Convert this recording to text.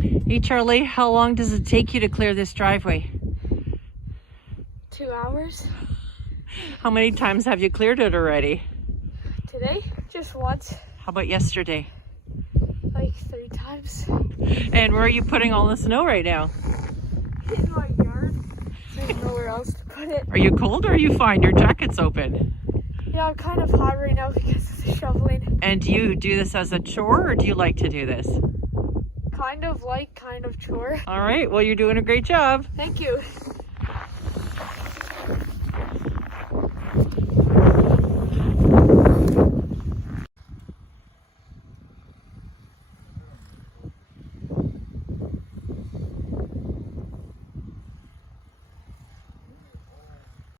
Hey Charlie, how long does it take you to clear this driveway? 2 hours. How many times have you cleared it already? Today? Just once. How about yesterday? Like 3 times. And where are you putting all the snow right now? In my yard. There's nowhere else to put it. Are you cold or are you fine? Your jacket's open. Yeah, I'm kind of hot right now because of the shoveling. And do you do this as a chore or do you like to do this? Kind of chore. All right, well, you're doing a great job. Thank you.